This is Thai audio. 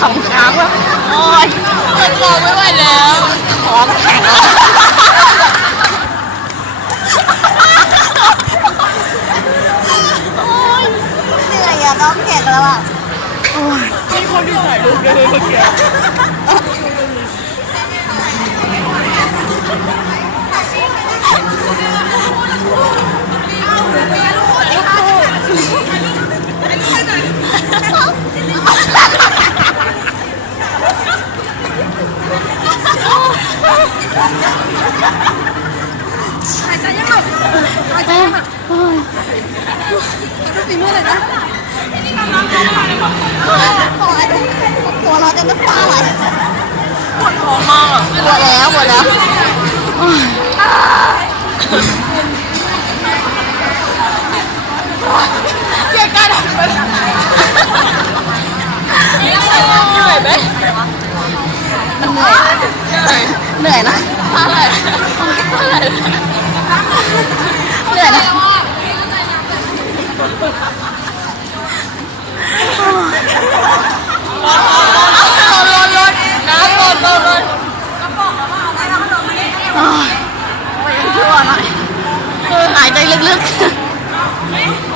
ขำค้างว่าโอ๊ยมันรอไม่ไหวแล้วท้องแข็งโอ๊ยเหนื่อยอะท้องแข็งแล้วอะโอ๊ยมีคนที่ถ่ายรูปด้วยเมื่อกี้ ตัวเราจะน้ำตาไหลปวดท้องมากอะหมดแล้วหมดแล้วเกียร์การทำไปเหนื่อยไหมมันเหนื่อย เหนื่อยเหนื่อยนะอะไรอะไร lực lượng